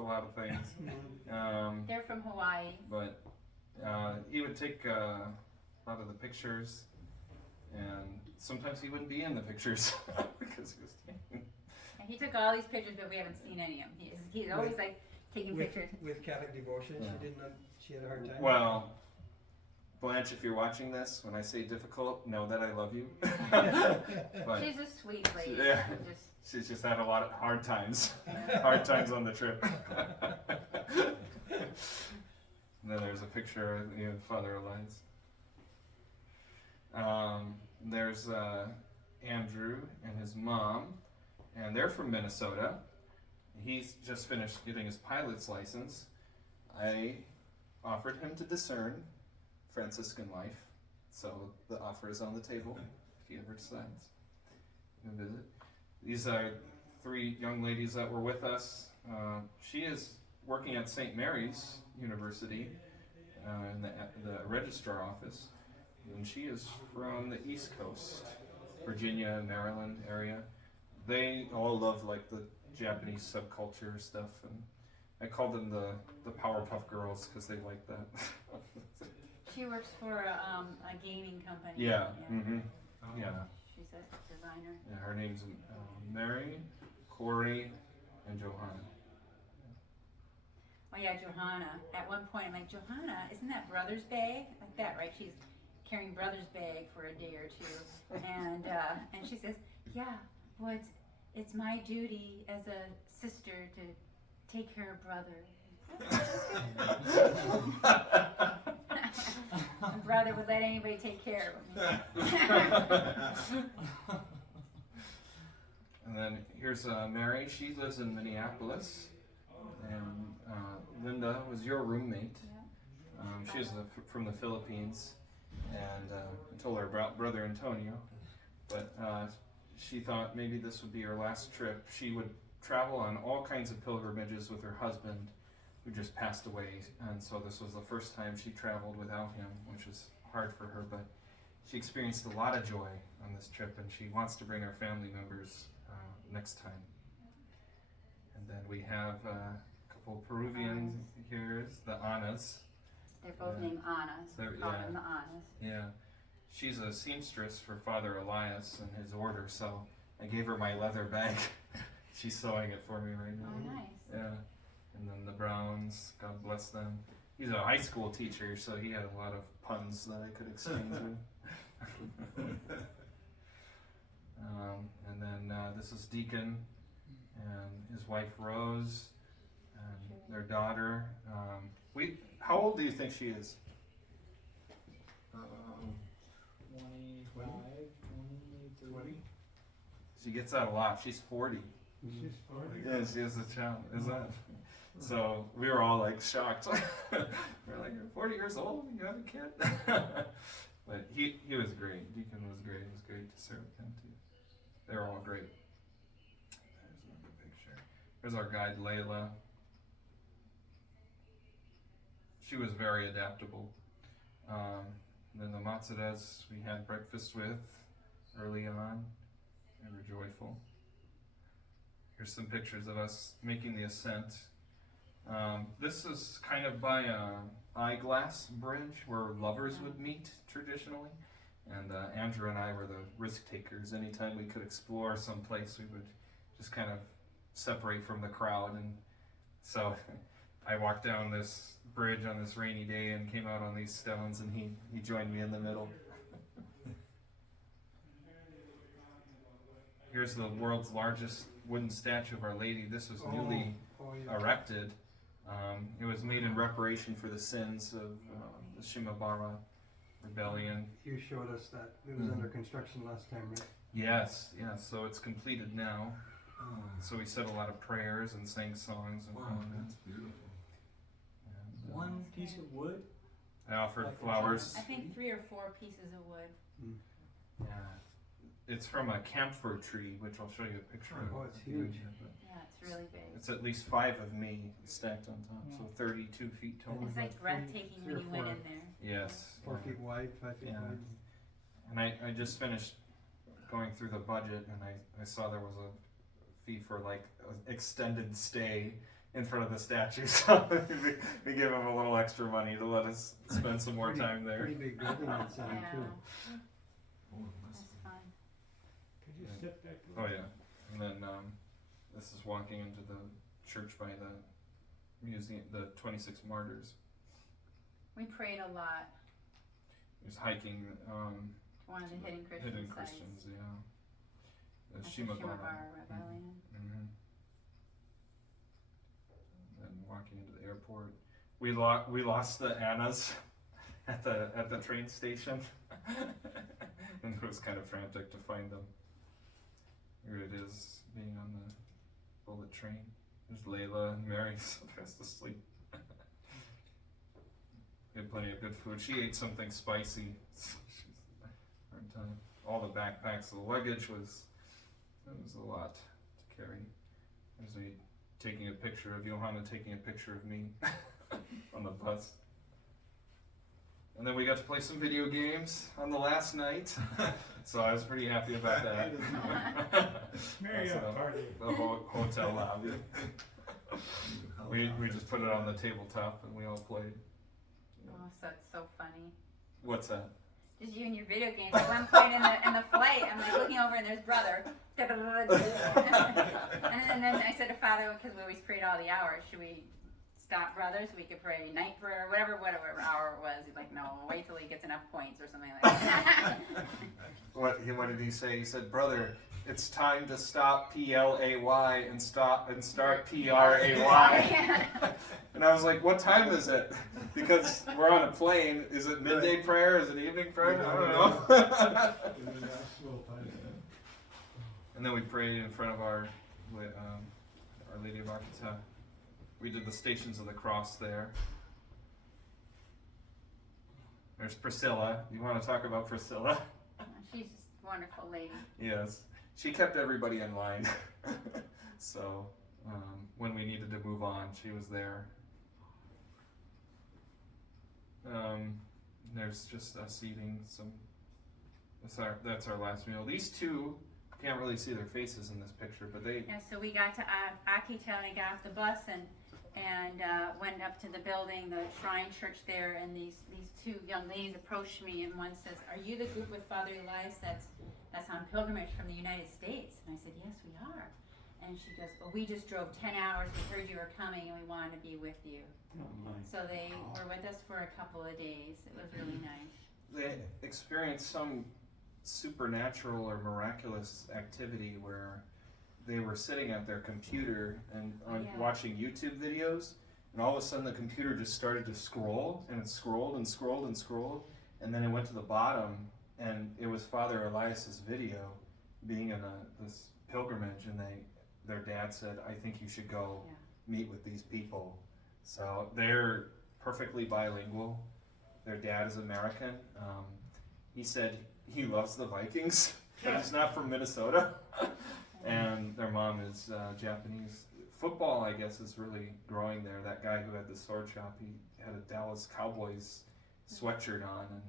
a lot of things. They're from Hawaii. But he would take a lot of the pictures, and sometimes he wouldn't be in the pictures because he was taking. And he took all these pictures, but we haven't seen any of them. He's always like taking pictures. With Catholic devotion, Yeah. she had a hard time. Well, Blanche, if you're watching this, when I say difficult, know that I love you. But She's a sweet lady. yeah, she's just had a lot of hard times on the trip. And then there's a picture of you and Father Elias. There's Andrew and his mom, and they're from Minnesota. He's just finished getting his pilot's license. I offered him to discern Franciscan life, so the offer is on the table if he ever decides to visit. These are 3 young ladies that were with us. She is working at St. Mary's University in the registrar office, and she is from the East Coast, Virginia, Maryland area. They all love like the Japanese subculture stuff, and I called them the Powerpuff Girls because they like that. She works for a gaming company. Yeah. Mm-hmm. Yeah. She's a designer. Yeah. Her name's Mary, Corey, and Johanna. Oh yeah, Johanna. At one point, I'm like, Johanna, isn't that Brother's bag? Like that, right? She's carrying Brother's bag for a day or two, and she says, yeah, well, it's my duty as a sister to take care of Brother. And Brother would let anybody take care of him. And then here's Mary. She lives in Minneapolis, and Linda was your roommate. She's from the Philippines, and I told her about Brother Antonio, but she thought maybe this would be her last trip. She would travel on all kinds of pilgrimages with her husband, who just passed away, and so this was the first time she traveled without him, which was hard for her, but she experienced a lot of joy on this trip, and she wants to bring her family members next time. And then we have a couple Peruvians here, the Anas. They're both named Annas. Call them the Annas. Yeah. She's a seamstress for Father Elias and his order, so I gave her my leather bag. She's sewing it for me right now. Oh, nice. Yeah. And then the Browns, God bless them. He's a high school teacher, so he had a lot of puns that I could exchange with. And then this is Deacon and his wife Rose and their daughter. How old do you think she is? 25, 20. She gets out a lot. She's 40. She's 40. Yeah, she has a child. Is that? So we were all like shocked. We're like, you're 40 years old and you have a kid? But he was great. Deacon was great. It was great to serve with him too. They were all great. There's another picture. There's our guide Layla. She was very adaptable. Then the Matsudas we had breakfast with early on. They were joyful. Here's some pictures of us making the ascent. This is kind of by a eyeglass bridge where lovers would meet traditionally. And Andrew and I were the risk takers. Anytime we could explore someplace, we would just kind of separate from the crowd. And so I walked down this bridge on this rainy day and came out on these stones, and he joined me in the middle. Here's the world's largest wooden statue of Our Lady. This was newly erected. It was made in reparation for the sins of the Shimabara rebellion. You showed us that it was under construction last time, right? Yes, so it's completed now. So we said a lot of prayers and sang songs. And That's beautiful. And, One piece of wood? I offered flowers. I think 3 or 4 pieces of wood. Yeah. It's from a camphor tree, which I'll show you a picture of. Oh, it's huge. Yeah, it's really big. It's at least 5 of me stacked on top, so 32 feet tall. It's like breathtaking when you went in there. Yes. 4 feet wide, 5 feet Yeah. wide. And I just finished going through the budget, and I saw there was a fee for like an extended stay, in front of the statue. So we gave him a little extra money to let us spend some more Pretty- time there. Pretty big building that's in Yeah, too. Oh, that's fun. could you Yeah. step back? a Oh little? yeah, and then this is walking into the church by the museum, the 26 Martyrs. We prayed a lot. He was hiking One of the hidden Christian hidden sites. Christians, yeah. The At the Shimabara. Shimabara Rebellion. Mm-hmm. And walking into the airport, we lost the Annas at the train station, and it was kind of frantic to find them. Here it is, being on the bullet train. There's Layla and Mary fast asleep. We had plenty of good food. She ate something spicy. She's hard time. All the backpacks, the luggage was a lot to carry. There's me taking a picture of Johanna taking a picture of me on the bus. And then we got to play some video games on the last night, so I was pretty happy about that. Marriott So, party. the hotel lobby. We just put it on the tabletop and we all played. Oh, so it's so funny. What's that? Just you and your video games. At one point in the flight, I'm like looking over and there's brother. and then I said to Father, because we always prayed all the hours, should we stop brother so we could pray night prayer, whatever hour it was. He's like, no, wait till he gets enough points or something like that. What did he say? He said, "Brother, it's time to stop PLAY and start PRAY." And I was like, "What time is it?" Because we're on a plane. Is it midday prayer? Is it evening prayer? I don't know. And then we prayed in front of Our Lady of Arcata. We did the Stations of the Cross there. There's Priscilla. You want to talk about Priscilla? She's just a wonderful lady. Yes, she kept everybody in line. So when we needed to move on, she was there. There's just us eating some. That's our last meal. These two can't really see their faces in this picture, but they. Yeah, so we got to Akita and I got off the bus and went up to the building, the Shrine Church there, and these two young ladies approached me, and one says, "Are you the group with Father Elias that's on pilgrimage from the United States?" And I said, "Yes, we are." And she goes, "Well, we just drove 10 hours. We heard you were coming, and we wanted to be with you." So they were with us for a couple of days. It was really nice. They experienced some supernatural or miraculous activity where they were sitting at their computer and watching YouTube videos, and all of a sudden the computer just started to scroll, and it scrolled and scrolled and scrolled, and then it went to the bottom, and it was Father Elias's video being in this pilgrimage, and their dad said, "I think you should go meet with these people." So they're perfectly bilingual. Their dad is American. He said he loves the Vikings, but he's not from Minnesota. And their mom is Japanese. Football, I guess, is really growing there. That guy who had the sword shop, he had a Dallas Cowboys sweatshirt on, and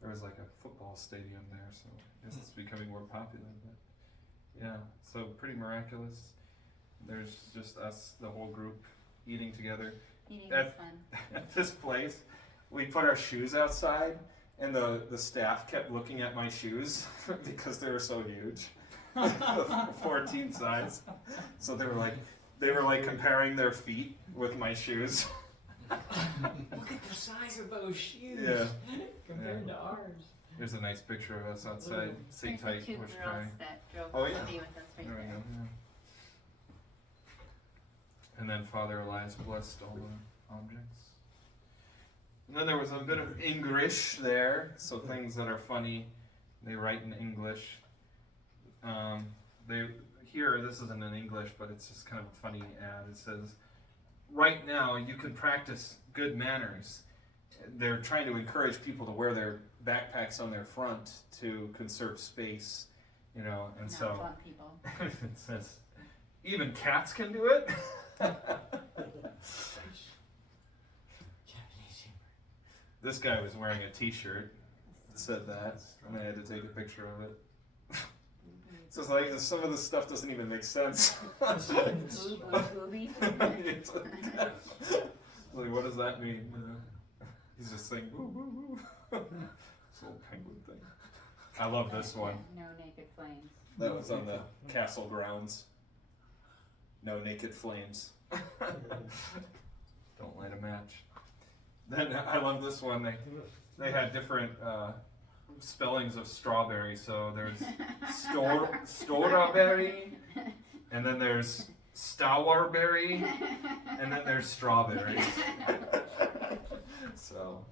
there was like a football stadium there, so I guess it's becoming more popular. But yeah, so pretty miraculous. There's just us, the whole group, eating together. Eating was fun. At this place, we put our shoes outside, and the staff kept looking at my shoes because they were so huge. 14 size. So they were like comparing their feet with my shoes. Look at the size of those shoes. Yeah. Compared to ours. Here's a nice picture of us outside. Sit There's tight, the two push girls try. that drove Oh, to yeah. be with us right There we there. go. Yeah. And then Father Elias blessed all the objects. And then there was a bit of English there, so things that are funny, they write in English. This isn't in English, but it's just kind of a funny ad. It says, "Right now you can practice good manners." They're trying to encourage people to wear their backpacks on their front to conserve space, and Not so fun people. it says, "Even cats can do it." Japanese humor. This guy was wearing a T-shirt that said that, and I had to take a picture of it. So it's like some of the stuff doesn't even make sense. Booby. It's like, what does that mean? He's just saying boo boo boo. This little penguin thing. I love this one. No naked flames. That was on the castle grounds. No naked flames. Don't light a match. Then I love this one. They had different spellings of strawberry. So there's strawberry, and then there's strawberry, and then there's strawberry. So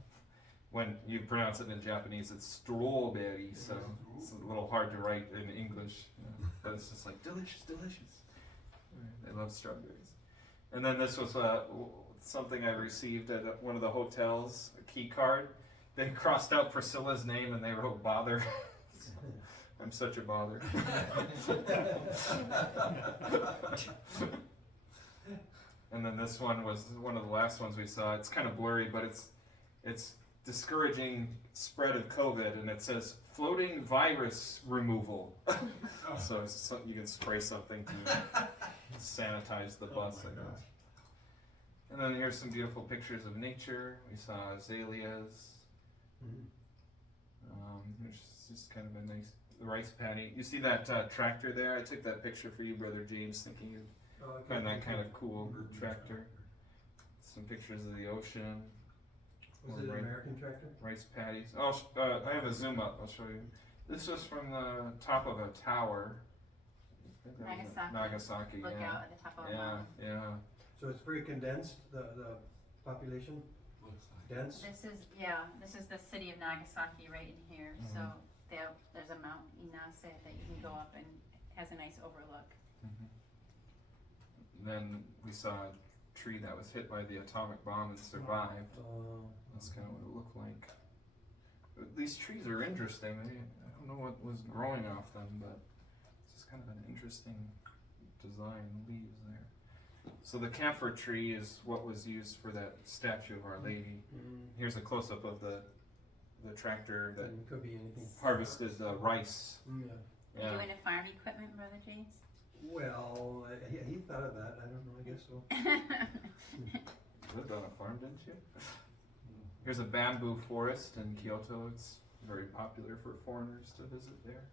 when you pronounce it in Japanese, it's strawberry. So it's a little hard to write in English, but it's just like delicious, delicious. They love strawberries. And then this was something I received at one of the hotels, a key card. They crossed out Priscilla's name and they wrote bother. I'm such a bother. And then this one was one of the last ones we saw. It's kind of blurry, but it's discouraging spread of COVID, and it says floating virus removal. So it's something you can spray something to sanitize the bus, I guess. And then here's some beautiful pictures of nature. We saw azaleas. There's just kind of a nice rice paddy. You see that tractor there? I took that picture for you, Brother James, thinking you'd find that kind of cool tractor. Some pictures of the ocean. Was it an American tractor? Rice paddies. Oh, I have a zoom up. I'll show you. This was from the top of a tower. Nagasaki. Look Yeah. out at the top of a Yeah. mountain. Yeah. So it's very condensed, the population? Dense? This is the city of Nagasaki right in here. So there's a Mount Inase that you can go up and has a nice overlook. Then we saw a tree that was hit by the atomic bomb and survived. That's kind of what it looked like. But these trees are interesting. I don't know what was growing off them, but it's just kind of an interesting design, leaves there. So the camphor tree is what was used for that statue of Our Lady. Here's a close-up of the tractor that It could be anything. harvested the rice. You doing a farm equipment, Brother James? Well, he thought of that. I don't know. I guess so. You lived on a farm, didn't you? Here's a bamboo forest in Kyoto. It's very popular for foreigners to visit there.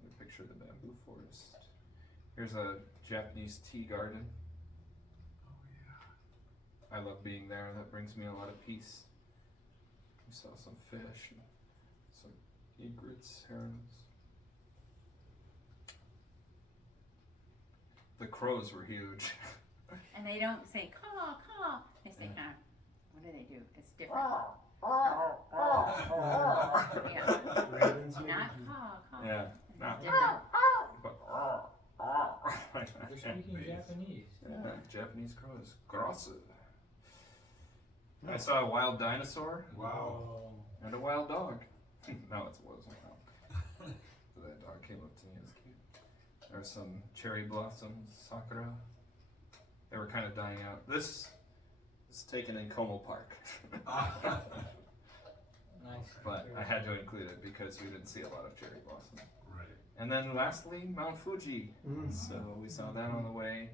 Another picture of the bamboo forest. Here's a Japanese tea garden. I love being there. That brings me a lot of peace. We saw some fish, and some egrets, herons. The crows were huge. And they don't say caw, caw. They say caw. What do they do? It's different. Yeah. Ravens, maybe? Not caw, caw. Yeah, not Different. They're speaking Japanese. Yeah, Japanese crows. Grosse. I saw a wild dinosaur Wow. and a wild dog. No, it wasn't wild. So that dog came up to me. It was cute. There were some cherry blossoms, sakura. They were kind of dying out. This is taken in Como Park. Nice. But I had to include it because we didn't see a lot of cherry blossom. Right. And then lastly, Mount Fuji. So we saw that on the way.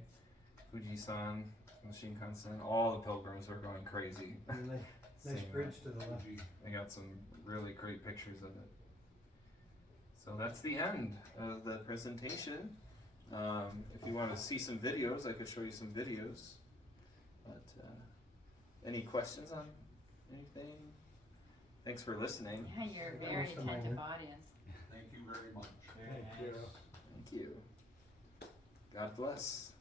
Fuji-san, Shinkansen, all the pilgrims were going crazy. Nice Seeing bridge to the left. I got some really great pictures of it. So that's the end of the presentation. If you want to see some videos, I could show you some videos. But any questions on anything? Thanks for listening. Yeah, you're a That very was the attentive minor. audience. Thank you very much. Very Thank nice. you. Thank you. God bless.